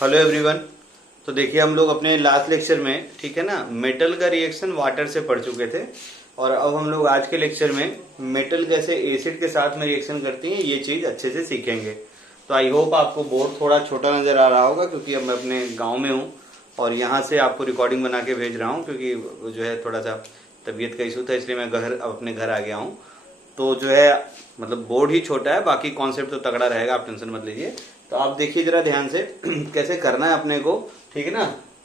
Hello everyone. तो देखिए हम लोग अपने लास्ट लेक्चर में, ठीक है ना, मेटल का रिएक्शन वाटर से पढ़ चुके थे और अब हम लोग आज के लेक्चर में मेटल कैसे एसिड के साथ में रिएक्शन करती हैं ये चीज अच्छे से सीखेंगे। तो आई होप आपको बोर्ड थोड़ा छोटा नजर आ रहा होगा क्योंकि अब मैं अपने गांव में हूँ और यहाँ से आपको रिकॉर्डिंग बना के भेज रहा हूँ क्योंकि जो है थोड़ा सा तबीयत का इशू था, इसलिए मैं अपने घर आ गया हूँ। तो जो है मतलब बोर्ड ही छोटा है, बाकी कॉन्सेप्ट तो तगड़ा रहेगा, आप टेंशन मत लीजिए। तो आप देखिए जरा ध्यान से कैसे करना है अपने को, ठीक है ना।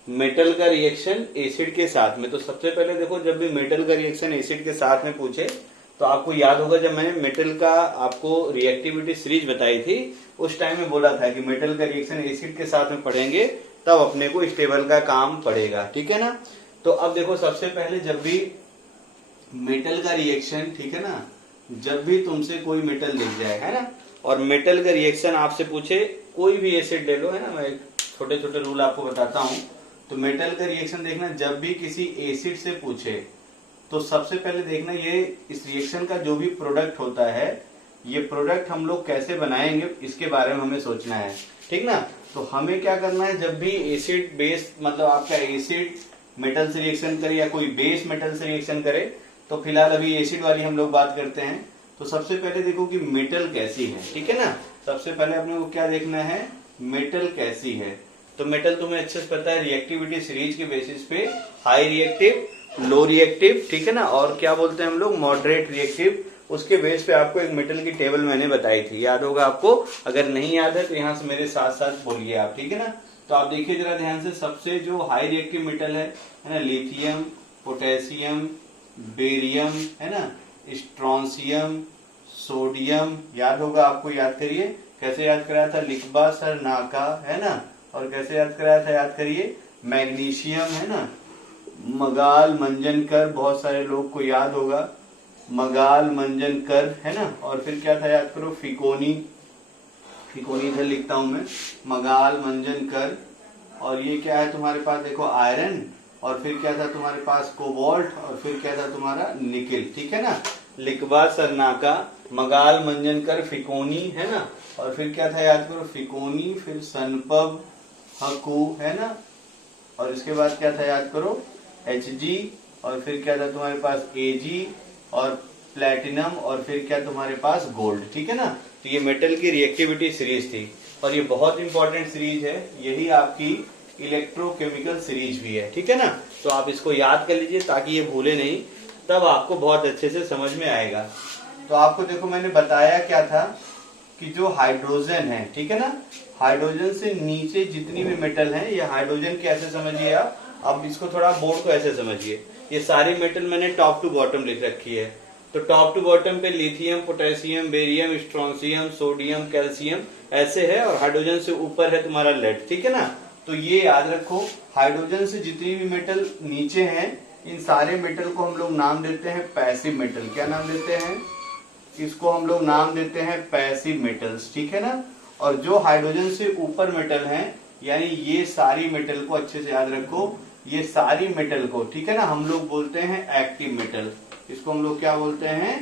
मेटल का रिएक्शन एसिड के साथ में, तो सबसे पहले देखो जब भी मेटल का रिएक्शन एसिड के साथ में पूछे तो आपको याद होगा जब मैंने मेटल का आपको रिएक्टिविटी सीरीज बताई थी उस टाइम में बोला था कि मेटल का रिएक्शन एसिड के साथ में पढ़ेंगे तब अपने को स्टेबल का काम पड़ेगा, ठीक है ना। तो अब देखो सबसे पहले जब भी मेटल का रिएक्शन, ठीक है ना, जब भी तुमसे कोई मेटल दिख जाए, है ना, और मेटल का रिएक्शन आपसे पूछे, कोई भी एसिड ले लो, है ना, मैं छोटे छोटे रूल आपको बताता हूं। तो मेटल का रिएक्शन देखना, जब भी किसी एसिड से पूछे तो सबसे पहले देखना ये इस रिएक्शन का जो भी प्रोडक्ट होता है, ये प्रोडक्ट हम लोग कैसे बनाएंगे इसके बारे में हमें सोचना है, ठीक ना। तो हमें क्या करना है, जब भी एसिड बेस मतलब आपका एसिड मेटल से रिएक्शन करे या कोई बेस मेटल से रिएक्शन करे, तो फिलहाल अभी एसिड वाली हम लोग बात करते हैं। तो सबसे पहले देखो कि मेटल कैसी है, ठीक है ना। सबसे पहले अपने को क्या देखना है, मेटल कैसी है। तो मेटल तुम्हें अच्छे से पता है रिएक्टिविटी सीरीज के बेसिस पे हाई रिएक्टिव, लो रिएक्टिव, ठीक है ना, और क्या बोलते हैं हम लोग मॉडरेट रिएक्टिव। उसके बेस पे आपको एक मेटल की टेबल मैंने बताई थी, याद होगा आपको। अगर नहीं याद है तो यहाँ से मेरे साथ साथ बोलिए आप, ठीक है ना। तो आप देखिए जरा ध्यान से, सबसे जो हाई रिएक्टिव मेटल है ना, लिथियम, पोटेशियम, बेरियम, है ना, स्ट्रोंशियम, सोडियम, याद होगा आपको, याद करिए कैसे याद कराया था, लिखबा सर नाका, है ना, और कैसे याद कराया था, याद करिए, मैग्नीशियम, है ना, मगाल मंजनकर, बहुत सारे लोग को याद होगा, मगाल मंजनकर, है ना, और फिर क्या था याद करो, फिकोनी, फिकोनी इधर लिखता हूं मैं, मगाल मंजनकर, और ये क्या है तुम्हारे पास देखो आयरन, और फिर क्या था तुम्हारे पास कोबाल्ट, और फिर क्या था तुम्हारा निकिल, ठीक है ना। लिकबा सरनाका, मगाल मंजनकर, फिकोनी, है ना, और फिर क्या था याद करो, फिकोनी, फिर सनपब, हकू, है ना, और इसके बाद क्या था याद करो, Hg, और फिर क्या था तुम्हारे पास Ag, और प्लेटिनम, और फिर क्या तुम्हारे पास गोल्ड, ठीक है ना। तो ये मेटल की रिएक्टिविटी सीरीज थी और ये बहुत इंपॉर्टेंट सीरीज है, यही आपकी इलेक्ट्रोकेमिकल सीरीज भी है, ठीक है ना। तो आप इसको याद कर लीजिए ताकि ये भूले नहीं, तब आपको बहुत अच्छे से समझ में आएगा। तो आपको देखो मैंने बताया क्या था कि जो हाइड्रोजन है, ठीक है ना, हाइड्रोजन से नीचे जितनी भी मेटल है, ये हाइड्रोजन की ऐसे समझिए आप। अब इसको थोड़ा बोर्ड को ऐसे समझिए, ये सारी मेटल मैंने टॉप टू बॉटम लिख रखी है। तो टॉप टू बॉटम पे lithium, potassium, barium, strontium, sodium, calcium ऐसे है, और हाइड्रोजन से ऊपर है तुम्हारा लेड, ठीक है ना। तो ये याद रखो, हाइड्रोजन से जितनी भी मेटल नीचे हैं इन सारे मेटल को हम लोग नाम देते हैं पैसिव मेटल। क्या नाम देते हैं, इसको हम लोग नाम देते हैं पैसिव मेटल्स, ठीक है ना। और जो हाइड्रोजन से ऊपर मेटल हैं, यानी ये सारी मेटल को अच्छे से याद रखो, ये सारी मेटल को, ठीक है ना, हम लोग बोलते हैं एक्टिव मेटल। इसको हम लोग क्या बोलते हैं,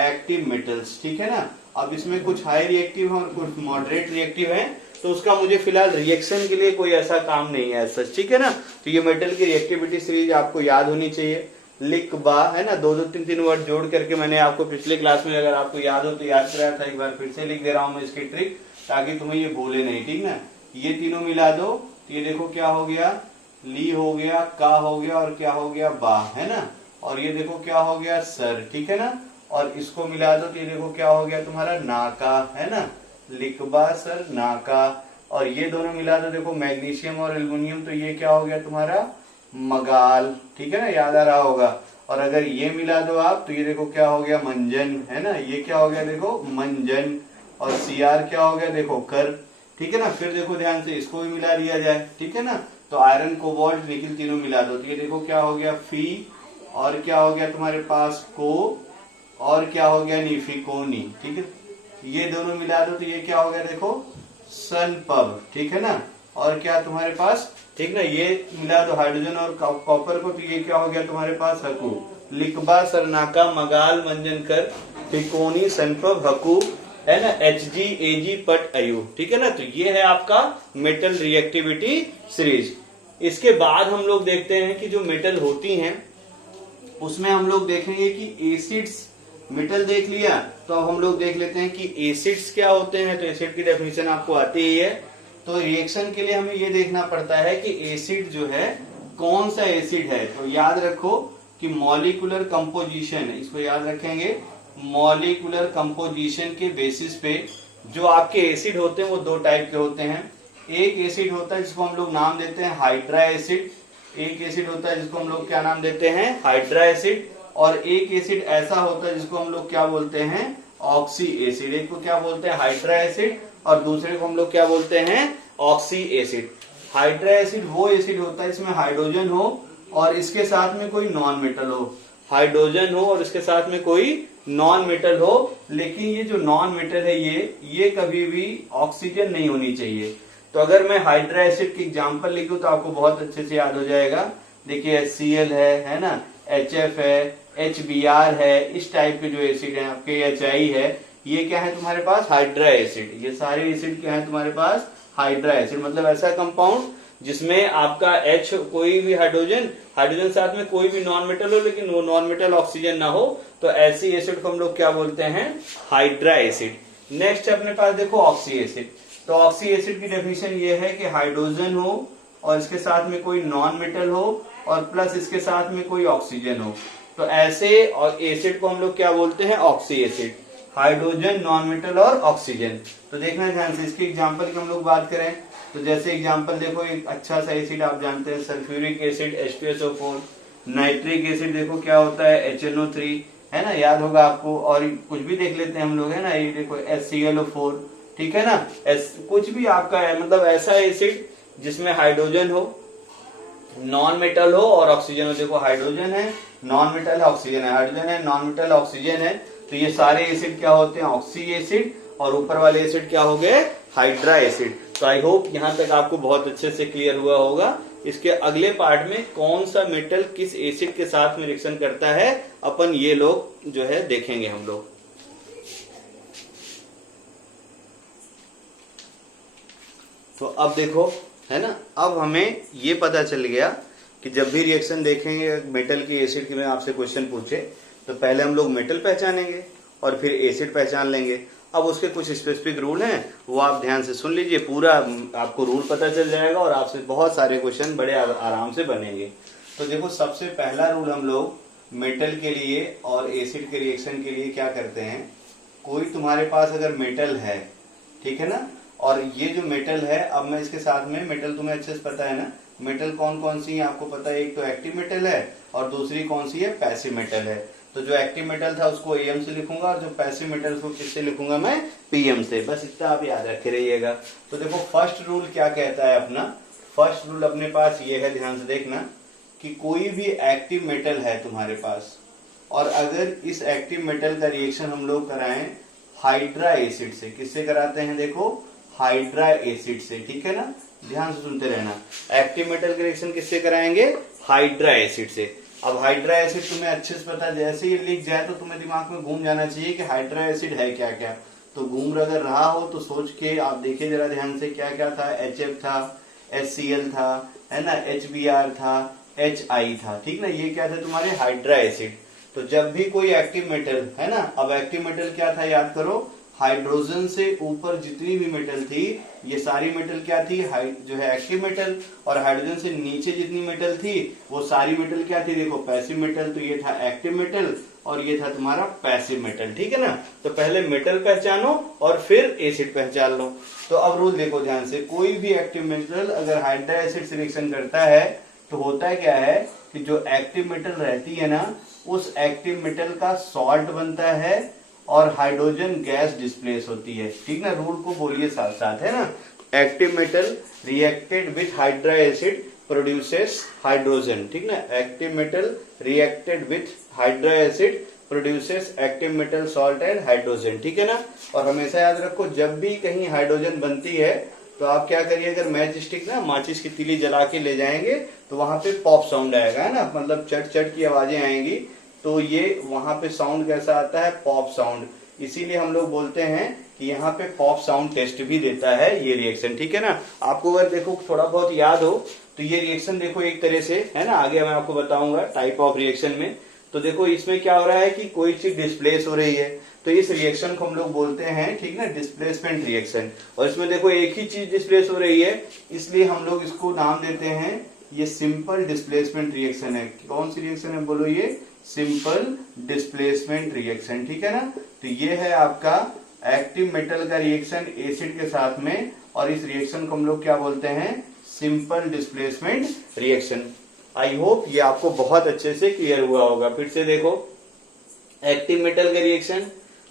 एक्टिव मेटल्स, ठीक है ना। अब इसमें कुछ हाई रिएक्टिव है और कुछ मॉडरेट रिएक्टिव है, तो उसका मुझे फिलहाल रिएक्शन के लिए कोई ऐसा काम नहीं है सच, ठीक है ना। तो ये मेटल की रिएक्टिविटी सीरीज आपको याद होनी चाहिए। लिख बा, है ना, दो दो तीन तीन वर्ड जोड़ करके मैंने आपको पिछले क्लास में अगर आपको याद हो तो याद कराया था, एक बार फिर से लिख दे रहा हूं मैं इसकी ट्रिक ताकि तुम्हें ये भूले नहीं, ठीक ना। ये तीनों मिला दो तो ये देखो क्या हो गया, ली हो गया, का हो गया, और क्या हो गया, बा, है ना, और ये देखो क्या हो गया, सर, ठीक है ना, और इसको मिला दो तो ये देखो क्या हो गया तुम्हारा, नाका, है ना, लिखबा सर नाका, और ये दोनों मिला दो देखो मैग्नीशियम और एल्युमिनियम, तो ये क्या हो गया तुम्हारा, मगाल, ठीक है ना, याद आ रहा होगा। और अगर ये मिला दो आप तो ये देखो क्या हो गया, मंजन, है ना, ये क्या हो गया देखो मंजन, और सीआर क्या हो गया देखो कर, ठीक है ना। फिर देखो ध्यान से इसको भी मिला दिया जाए, ठीक है ना, तो आयरन, कोबाल्ट, निकिल तीनों मिला दो तो ये देखो क्या हो गया, फी, और क्या हो गया तुम्हारे पास को, और क्या हो गया निफिकोनी, ठीक है। ये दोनों मिला दो तो ये क्या हो गया देखो सनपब, ठीक है ना, और क्या तुम्हारे पास, ठीक ना, ये मिला दो हाइड्रोजन और कॉपर को तो ये क्या हो गया तुम्हारे पास हकू, लिखबा सरनाका, मगाल मंजनकर, फिकोनी, सनपब, हकू, है ना, HgAg पट Au, ठीक है ना। तो ये है आपका मेटल रिएक्टिविटी सीरीज। इसके बाद हम लोग देखते हैं कि जो मेटल होती हैं उसमें हम लोग देखेंगे कि एसिड्स, मेटल देख लिया, तो अब हम लोग देख लेते हैं कि एसिड्स क्या होते हैं। तो एसिड की डेफिनेशन आपको आती ही है। तो रिएक्शन के लिए हमें ये देखना पड़ता है कि एसिड जो है कौन सा एसिड है। तो याद रखो कि मॉलिक्यूलर कंपोजिशन, इसको याद रखेंगे, मॉलिक्यूलर कंपोजिशन के बेसिस पे जो आपके एसिड होते हैं वो दो टाइप के होते हैं। एक एसिड होता है जिसको हम लोग नाम देते हैं हाइड्रा एसिड, एक एसिड होता है जिसको हम लोग क्या नाम देते हैं, हाइड्रा एसिड, और एक एसिड ऐसा होता है जिसको हम लोग क्या बोलते हैं, ऑक्सी एसिड। एक को क्या बोलते हैं, हाइड्रा एसिड, और दूसरे को हम लोग क्या बोलते हैं, ऑक्सी एसिड। हाइड्रा एसिड वो एसिड होता है इसमें हाइड्रोजन हो और इसके साथ में कोई नॉन मेटल हो, हाइड्रोजन हो और इसके साथ में कोई नॉन मेटल हो, लेकिन ये जो नॉन मेटल है ये कभी भी ऑक्सीजन नहीं होनी चाहिए। तो अगर मैं हाइड्रा एसिड की एग्जांपल लिखूं तो आपको बहुत अच्छे से याद हो जाएगा। देखिए HCl है ना, HF है, HBr है, इस टाइप के जो एसिड हैं आपके, HI है, ये क्या है तुम्हारे पास, हाइड्रा एसिड। ये सारे एसिड क्या है तुम्हारे पास, हाइड्रा एसिड। मतलब ऐसा कंपाउंड जिसमें आपका H कोई भी हाइड्रोजन, हाइड्रोजन साथ में कोई भी नॉन मेटल हो लेकिन वो नॉन मेटल ऑक्सीजन ना हो, तो ऐसी एसिड को हम लोग क्या बोलते हैं, हाइड्रा एसिड। नेक्स्ट अपने पास देखो ऑक्सी एसिड। तो ऑक्सी एसिड की डेफिनेशन ये है कि हाइड्रोजन हो और इसके साथ में कोई नॉन मेटल हो और प्लस इसके साथ में कोई ऑक्सीजन हो, तो ऐसे एसिड को हम लोग क्या बोलते हैं, oxy acid. Hydrogen, non metal और ऑक्सीजन। तो देखना ध्यान से, इसके एग्जांपल की हम लोग बात करें तो जैसे एग्जांपल देखो, एक अच्छा सा एसिड आप जानते हैं sulphuric acid H2SO4, nitric acid देखो क्या होता है HNO3, है ना, याद होगा आपको। और कुछ भी देख लेते हैं हम लोग, है ना, ये देखो HClO4, ठीक है ना, कुछ भी आपका है, मतलब ऐसा एसिड जिसमें हाइड्रोजन हो, नॉन मेटल हो और ऑक्सीजन हो। देखो हाइड्रोजन है, नॉन मेटल है, ऑक्सीजन है, हाइड्रोजन है, नॉन मेटल, ऑक्सीजन है, तो ये सारे एसिड क्या होते हैं, ऑक्सी एसिड, और ऊपर वाले एसिड क्या हो गए, हाइड्रा एसिड। तो आई होप यहां तक आपको बहुत अच्छे से क्लियर हुआ होगा। इसके अगले पार्ट में कौन सा मेटल किस एसिड के साथ में रिएक्शन करता है अपन ये लोग जो है देखेंगे हम लोग। तो अब देखो, है ना, अब हमें ये पता चल गया कि जब भी रिएक्शन देखेंगे मेटल की एसिड की में आपसे क्वेश्चन पूछे तो पहले हम लोग मेटल पहचानेंगे और फिर एसिड पहचान लेंगे। अब उसके कुछ स्पेसिफिक रूल हैं, वो आप ध्यान से सुन लीजिए, पूरा आपको रूल पता चल जाएगा और आपसे बहुत सारे क्वेश्चन बड़े आराम से बनेंगे। तो देखो सबसे पहला रूल हम लोग मेटल के लिए और एसिड के रिएक्शन के लिए क्या करते हैं, कोई तुम्हारे पास अगर मेटल है, ठीक है ना, और ये जो मेटल है, अब मैं इसके साथ में मेटल तुम्हें अच्छे से पता है ना, मेटल कौन कौन सी है आपको पता है, एक तो एक्टिव मेटल है और दूसरी कौन सी है, पैसिव मेटल है। तो जो एक्टिव मेटल था उसको AM से लिखूंगा और जो पैसिव मेटल उसको किससे लिखूंगा, मैं PM से। बस इतना आप याद रखे रहिएगा। तो देखो फर्स्ट रूल क्या कहता है अपना, फर्स्ट रूल अपने पास ये है, ध्यान से देखना, कि कोई भी एक्टिव मेटल है तुम्हारे पास और अगर इस एक्टिव मेटल का रिएक्शन हम लोग कराएं हाइड्रा एसिड से, किससे कराते हैं, देखो हाइड्रा एसिड से, ठीक है ना, ध्यान से सुनते रहना। एक्टिव मेटल का रिएक्शन किससे कराएंगे, हाइड्रा एसिड से। अब हाइड्रा एसिड तुम्हें अच्छे से पता है, जैसे ही लिख जाए तो तुम्हें दिमाग में घूम जाना चाहिए कि हाइड्रा एसिड है क्या क्या। तो घूम अगर रहा हो तो सोच के आप देखिए जरा ध्यान से, क्या क्या था, HF था, HCl था, है ना, HBr था, HI था, ठीक ना, ये क्या थे तुम्हारे हाइड्रा एसिड। तो जब भी कोई एक्टिव मेटल है ना, अब एक्टिव मेटल क्या था याद करो, हाइड्रोजन से ऊपर जितनी भी मेटल थी ये सारी मेटल क्या थी, जो है एक्टिव मेटल, और हाइड्रोजन से नीचे जितनी मेटल थी वो सारी मेटल क्या थी, देखो पैसिव मेटल। तो ये था एक्टिव मेटल और ये था तुम्हारा पैसिव मेटल, ठीक है ना। तो पहले मेटल पहचानो और फिर एसिड पहचान लो। तो अब रूल देखो ध्यान से, कोई भी एक्टिव मेटल अगर हाइड्रा एसिड से रिएक्शन करता है तो होता क्या है कि जो एक्टिव मेटल रहती है ना, उस एक्टिव मेटल का सॉल्ट बनता है और हाइड्रोजन गैस डिस्प्लेस होती है, ठीक ना। रूल को बोलिए साथ साथ, है ना, active metal reacted with hydra acid produces hydrogen, ठीक ना, active metal reacted with hydra acid produces active metal salt and hydrogen, ठीक है ना। और हमेशा याद रखो जब भी कहीं हाइड्रोजन बनती है तो आप क्या करिए, अगर मैच स्टिक ना माचिस की तीली जला के ले जाएंगे तो वहां पे पॉप साउंड आएगा, है ना, मतलब चट चट की आवाजें आएंगी। तो ये वहां पे साउंड कैसा आता है, पॉप साउंड। इसीलिए हम लोग बोलते हैं कि यहाँ पे पॉप साउंड टेस्ट भी देता है ये रिएक्शन, ठीक है ना। आपको अगर देखो थोड़ा बहुत याद हो तो ये रिएक्शन देखो एक तरह से है ना, आगे मैं आपको बताऊंगा टाइप ऑफ रिएक्शन में। तो देखो इसमें क्या हो रहा है कि कोई चीज डिस्प्लेस हो रही है, तो इस रिएक्शन को हम लोग बोलते हैं, ठीक ना, डिस्प्लेसमेंट रिएक्शन। और इसमें देखो एक ही चीज डिस्प्लेस हो रही है, इसलिए हम लोग इसको नाम देते हैं, ये सिंपल डिस्प्लेसमेंट रिएक्शन है। कौन सी रिएक्शन है बोलो, ये सिंपल डिस्प्लेसमेंट रिएक्शन, ठीक है ना। तो ये है आपका एक्टिव मेटल का रिएक्शन एसिड के साथ में, और इस रिएक्शन को हम लोग क्या बोलते हैं, simple displacement reaction. I hope ये आपको बहुत अच्छे से क्लियर हुआ होगा। फिर से देखो, एक्टिव मेटल का रिएक्शन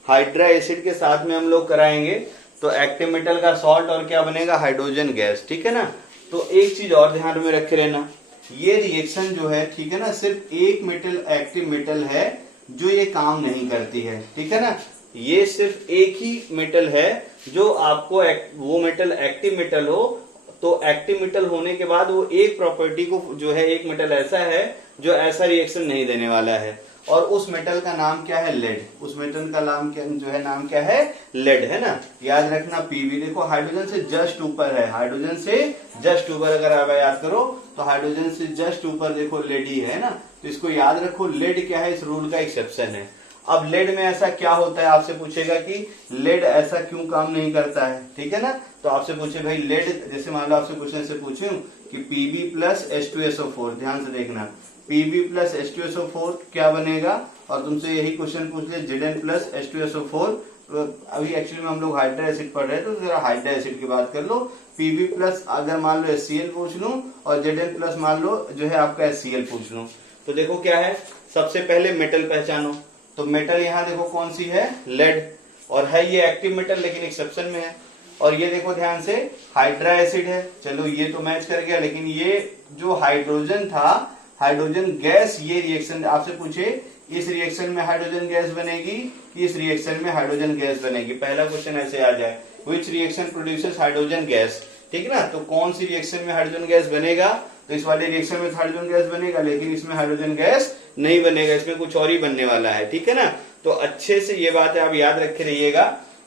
हाइड्रा एसिड के साथ में हम लोग कराएंगे, तो एक्टिव मेटल का सॉल्ट और क्या बनेगा, हाइड्रोजन गैस, ठीक है ना। तो एक चीज और ध्यान में रखे रहना, ये रिएक्शन जो है, ठीक है ना, सिर्फ एक मेटल एक्टिव मेटल है जो ये काम नहीं करती है, ठीक है ना। ये सिर्फ एक ही मेटल है जो आपको वो मेटल एक्टिव मेटल हो, तो एक्टिव मेटल होने के बाद वो एक प्रॉपर्टी को जो है, एक मेटल ऐसा है जो ऐसा रिएक्शन नहीं देने वाला है, और उस मेटल का नाम क्या है, लेड। उस मेटल का नाम क्या जो है, नाम क्या है, लेड, है ना। याद रखना पीवी देखो हाइड्रोजन से जस्ट ऊपर है, हाइड्रोजन से जस्ट ऊपर, अगर आप याद करो तो हाइड्रोजन से जस्ट ऊपर देखो लेड ही है ना। तो इसको याद रखो, लेड क्या है, इस रूल का एक्सेप्शन है। अब लेड में ऐसा क्या होता है, आपसे पूछेगा कि लेड ऐसा क्यों काम नहीं करता है, ठीक है ना। तो आपसे पूछे भाई लेड, जैसे मान लो आपसे क्वेश्चन से पूछूं कि Pb प्लस H2SO4, ध्यान से देखना, Pb प्लस H2SO4 क्या बनेगा, और तुमसे यही क्वेश्चन पूछ ले Zn प्लस H2SO4। अभी एक्चुअली में हम लोग हाइड्रा एसिड पढ़ रहे हैं, तो जरा हाइड्रा एसिड की बात कर लो। Pb प्लस अगर मान लो HCl पूछ लूं, और Zn प्लस मान लो जो है आपका HCl पूछ लूं, तो देखो क्या है, सबसे पहले मेटल पहचानो। तो मेटल यहाँ देखो कौन सी है, लेड, और है ये एक्टिव मेटल लेकिन एक्सेप्शन में है। और ये देखो ध्यान से हाइड्रा एसिड है, चलो ये तो मैच कर गया, लेकिन ये जो हाइड्रोजन था, हाइड्रोजन गैस, ये रिएक्शन आपसे पूछे इस रिएक्शन में हाइड्रोजन गैस बनेगी कि इस रिएक्शन में हाइड्रोजन गैस बनेगी, पहला क्वेश्चन ऐसे आ जाए, which reaction produces hydrogen gas, ठीक है ना। तो कौन सी रिएक्शन में हाइड्रोजन गैस बनेगा, तो इस वाले रिएक्शन में हाइड्रोजन गैस बनेगा, लेकिन इसमें हाइड्रोजन गैस नहीं बनेगा, इसमें कुछ और ही बनने वाला है, ठीक है ना। तो अच्छे से ये बात है आप याद रखे रहिएगा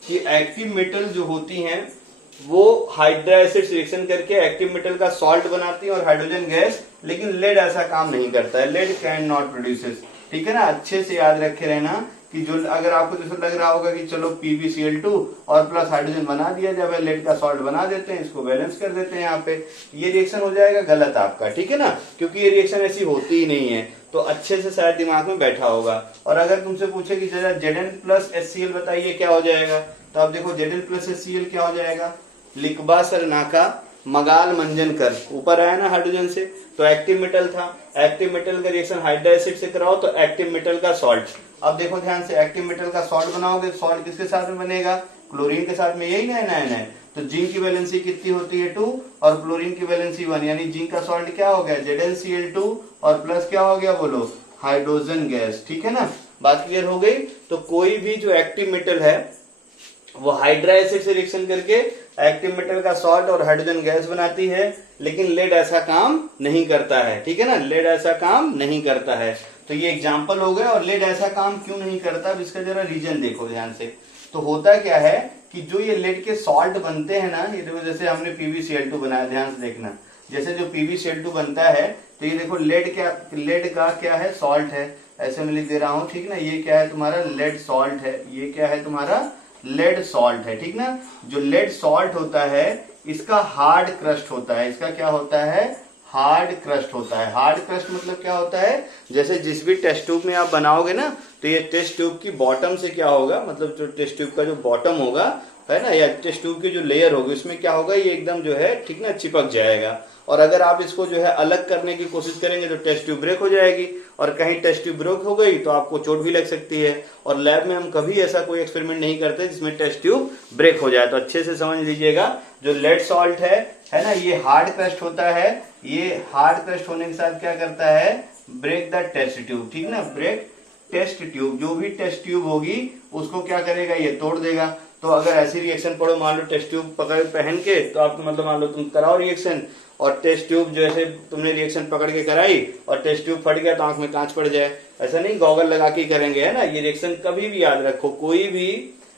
कि एक्टिव मेटल जो होती हैं वो हाइड्रा एसिड रिएक्शन करके एक्टिव मेटल का सॉल्ट बनाती है और हाइड्रोजन गैस, लेकिन लेड ऐसा काम नहीं करता है, लेड कैन नॉट प्रोड्यूसेस, ठीक है ना। अच्छे से याद रखे रहना कि जो अगर आपको जैसे लग रहा होगा कि चलो PbCl2 और प्लस हाइड्रोजन बना दिया जाए, लेड का सॉल्ट बना देते हैं, इसको बैलेंस कर देते हैं, यहाँ पे ये रिएक्शन हो जाएगा गलत आपका, ठीक है ना, क्योंकि ये रिएक्शन ऐसी होती ही नहीं है। तो अच्छे से शायद दिमाग में बैठा होगा। और अगर तुमसे पूछे कि जरा Zn प्लस HCl बताइए क्या हो जाएगा, तो आप देखो Zn प्लस HCl क्या हो जाएगा, लिकबा सरनाका मगाल मंजन कर, ऊपर आया ना हाइड्रोजन से, तो एक्टिव मेटल था, एक्टिव मेटल का रिएक्शन हाइड्रा एसिड से कराओ तो एक्टिव मेटल का सॉल्ट। अब देखो ध्यान से, एक्टिव मेटल का सॉल्ट बनाओगे, सॉल्ट किसके साथ में बनेगा, क्लोरीन के साथ में, यही ना है। तो जिंक की वैलेंसी कितनी होती है 2 और क्लोरीन की वैलेंसी 1, यानी जिंक का सॉल्ट क्या हो गया, ZnCl2 और प्लस क्या हो गया बोलो, हाइड्रोजन गैस, ठीक है ना। बात क्लियर हो गई। तो कोई भी जो एक्टिव मेटल है वो हाइड्रा एसिड से रिएक्शन करके एक्टिव मेटल का सॉल्ट और हाइड्रोजन गैस बनाती है, लेकिन लेड ऐसा काम नहीं करता है, ठीक है ना, लेड ऐसा काम नहीं करता है। तो ये एग्जांपल हो गए। और लेड ऐसा काम क्यों नहीं करता, इसका जरा रीजन देखो ध्यान से। तो होता क्या है कि जो ये लेड के सॉल्ट बनते हैं ना, ये देखो जैसे हमने PbCl2 बनाया, ध्यान से देखना, जैसे जो PbCl2 बनता है, तो ये देखो लेड का क्या है, सॉल्ट है, ऐसे मैं लिख दे रहा हूं, ठीक ना। ये क्या है तुम्हारा, लेड सॉल्ट है, ये क्या है तुम्हारा, लेड सॉल्ट है, ठीक ना। जो लेड सॉल्ट होता है इसका हार्ड क्रस्ट होता है, इसका क्या होता है, हार्ड क्रस्ट होता है। हार्ड क्रस्ट मतलब क्या होता है, जैसे जिस भी टेस्ट ट्यूब में आप बनाओगे ना, तो ये टेस्ट ट्यूब की बॉटम से क्या होगा, मतलब जो टेस्ट ट्यूब का जो बॉटम होगा है ना, या टेस्ट ट्यूब की जो लेयर होगी उसमें क्या होगा, ये एकदम जो है ठीक ना चिपक जाएगा। और अगर आप इसको जो है अलग करने की कोशिश करेंगे तो टेस्ट ट्यूब ब्रेक हो जाएगी, और कहीं टेस्ट ट्यूब ब्रेक हो गई तो आपको चोट भी लग सकती है। और लैब में हम कभी ऐसा कोई एक्सपेरिमेंट नहीं करते जिसमें टेस्ट ट्यूब ब्रेक हो जाए। तो अच्छे से समझ लीजिएगा, जो लेड सॉल्ट है ना, ये हार्ड क्रस्ट होता है, ये हार्ड क्रस्ट होने के साथ क्या करता है, ब्रेक द टेस्ट ट्यूब, ठीक ना, ब्रेक टेस्ट ट्यूब, जो भी टेस्ट ट्यूब होगी उसको क्या करेगा, ये तोड़ देगा। तो अगर ऐसी रिएक्शन पढ़ो, मान लो टेस्ट ट्यूब पकड़ पहन के, तो आप मतलब मान लो तुम कराओ रिएक्शन, और टेस्ट ट्यूब जैसे तुमने रिएक्शन पकड़ के कराई और टेस्ट ट्यूब फट गया तो आंख में कांच पड़ जाए, ऐसा नहीं, गॉगल लगा के करेंगे, है ना। ये रिएक्शन कभी भी याद रखो, कोई भी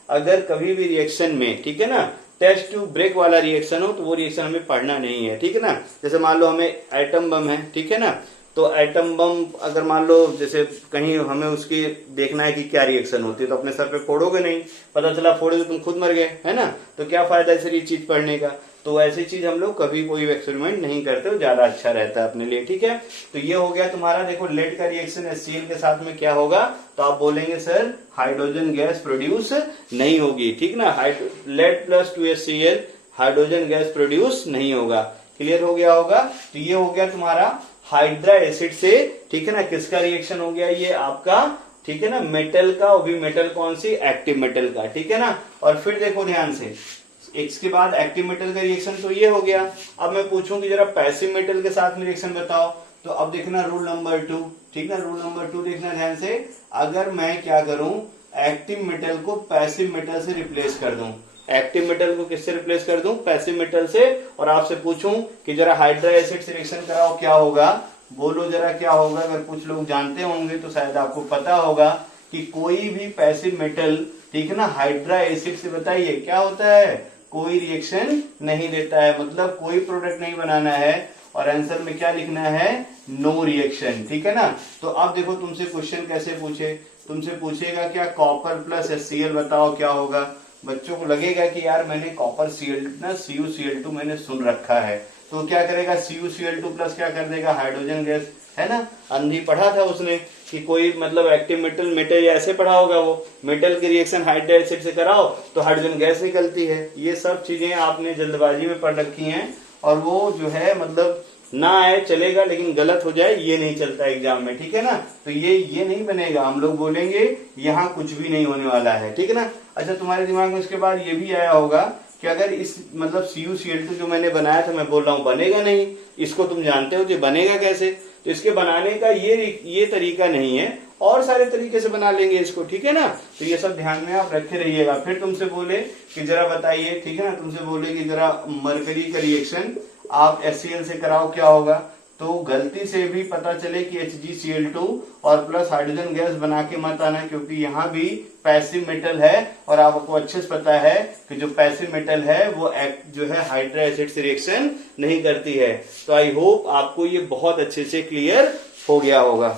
अगर कभी भी रिएक्शन में, ठीक है ना, टेस्ट टू ब्रेक वाला रिएक्शन हो तो वो रिएक्शन हमें पढ़ना नहीं है, ठीक है ना। जैसे मान लो हमें एटम बम है, ठीक है ना, तो एटम बम अगर मान लो जैसे कहीं हमें उसकी देखना है कि क्या रिएक्शन होती है, तो अपने सर पे फोड़ोगे नहीं, पता चला फोड़े तो तुम खुद मर गए, है ना। तो क्या फायदा है सर ये चीज पढ़ने का। तो ऐसी चीज हम लोग कभी कोई एक्सपेरिमेंट नहीं करते, वो ज्यादा अच्छा रहता है अपने लिए, ठीक है। तो ये हो गया तुम्हारा, देखो लेड का रिएक्शन HCl के साथ में क्या होगा, तो आप बोलेंगे सर हाइड्रोजन गैस प्रोड्यूस नहीं होगी, ठीक ना। Lead plus 2HCl hydrogen gas produce नहीं होगा। क्लियर हो गया होगा। तो ये हो गया तुम्हारा हाइड्रा एसिड से, ठीक है ना, किसका रिएक्शन हो गया ये आपका, ठीक है ना, मेटल का, वो भी मेटल कौन सी, एक्टिव मेटल का, ठीक है ना। और फिर देखो ध्यान से, इसके बाद एक्टिव मेटल का रिएक्शन तो ये हो गया। अब मैं पूछूं कि जरा पैसिव मेटल के साथ में रिएक्शन बताओ, तो अब देखना रूल नंबर 2, ठीक ना, रूल नंबर 2 देखना ध्यान से। अगर मैं क्या करूं, एक्टिव मेटल को पैसिव मेटल से रिप्लेस कर दूं, एक्टिव मेटल को किससे रिप्लेस कर दूं, पैसिव मेटल से, और आपसे पूछूं कि जरा हाइड्रा एसिड से रिएक्शन कराओ, क्या होगा, बोलो जरा क्या होगा। अगर कुछ लोग जानते होंगे तो शायद आपको पता होगा कि कोई भी पैसिव मेटल, ठीक है ना, हाइड्रा एसिड से बताइए क्या होता है, कोई रिएक्शन नहीं देता है, मतलब कोई प्रोडक्ट नहीं बनाना है। और आंसर में क्या लिखना है, नो रिएक्शन, ठीक है ना। तो अब देखो तुमसे क्वेश्चन कैसे पूछे, तुमसे पूछेगा क्या कॉपर प्लस HCl बताओ क्या होगा। बच्चों को लगेगा कि यार मैंने कॉपर Cl ना CuCl2 मैंने सुन रखा है, तो क्या करेगा CuCl2 प्लस क्या कर देगा, हाइड्रोजन गैस, है ना। अंधी पढ़ा था उसने कि कोई मतलब एक्टिव मेटल, मेटल ऐसे पढ़ा होगा वो, मेटल की रिएक्शन हाइड्रा एसिड से कराओ तो हाइड्रोजन गैस निकलती है। ये सब चीजें आपने जल्दबाजी में पढ़ रखी हैं, और वो जो है मतलब ना आए चलेगा लेकिन गलत हो जाए ये नहीं चलता एग्जाम में, ठीक है ना। तो ये नहीं बनेगा, हम लोग बोलेंगे यहाँ कुछ भी नहीं होने वाला है, ठीक है ना। अच्छा तुम्हारे दिमाग में इसके बाद ये भी आया होगा कि अगर इस मतलब CuCl2 जो मैंने बनाया था, मैं बोल रहा हूँ बनेगा नहीं, इसको तुम जानते हो कि बनेगा कैसे, तो इसके बनाने का ये तरीका नहीं है, और सारे तरीके से बना लेंगे इसको, ठीक है ना। तो ये सब ध्यान में आप रखे रहिएगा। फिर तुमसे बोले कि जरा बताइए, ठीक है ना, तुमसे बोले कि जरा मरकरी का रिएक्शन आप HCl से कराओ क्या होगा, तो गलती से भी पता चले कि HgCl2 और प्लस हाइड्रोजन गैस बना के मत आना, क्योंकि यहाँ भी पैसिव मेटल है, और आपको अच्छे से पता है कि जो पैसिव मेटल है वो जो है हाइड्रा एसिड से रिएक्शन नहीं करती है। तो आई होप आपको ये बहुत अच्छे से क्लियर हो गया होगा।